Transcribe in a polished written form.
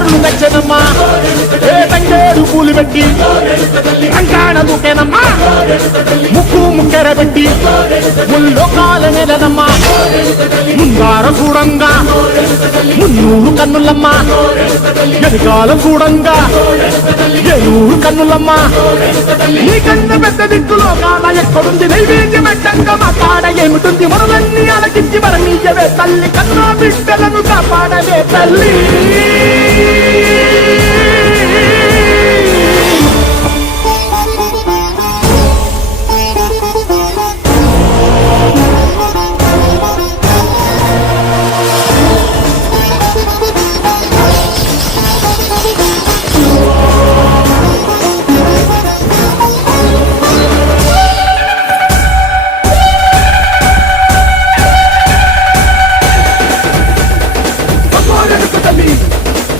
ఊరూర్లు మెచ్చనమ్మా ఏ తంగేడు పూలు పెట్టి కంకాణ దూకేనమ్మా ముక్కు ముక్కెరబెట్టి ముల్లోకాల నెలనమ్మా ముంగార చూడంగా మున్నూరు కన్నులమ్మా ఎనకాల చూడంగా ఏనూరు కన్నులమ్మా నీ కన్న పెద్ద దిక్కులో కాల ఎక్కడుంది నైవేద్యం పెట్టంగా మా కాడ ఏమిటుంది మనలన్నీ అలకించి మరణీయవే తల్లి కన్నా బిడ్డలను కాపాడవే తల్లి